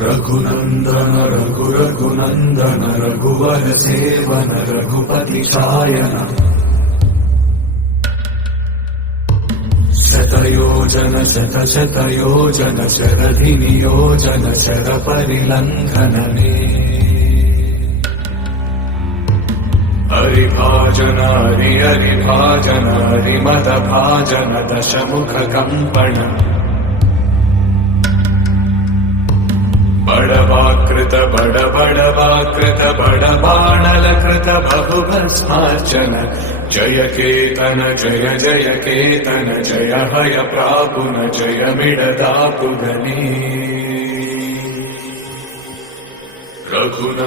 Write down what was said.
रघुनंदन रघुनंदन रघुवर seven Raghupati छायन शतयोजन शतशतयोजन शरधि नियोजन sir परिलंघनने हरिभाजन हरिभाजन हरिमद भाजन दशमुख कंपन बड़वाकृत बड़बाणलकृत बहुभस्मार्चन जय केतन जय जय केतन जय हय प्रापुन जय मिडदापुगनी रघुन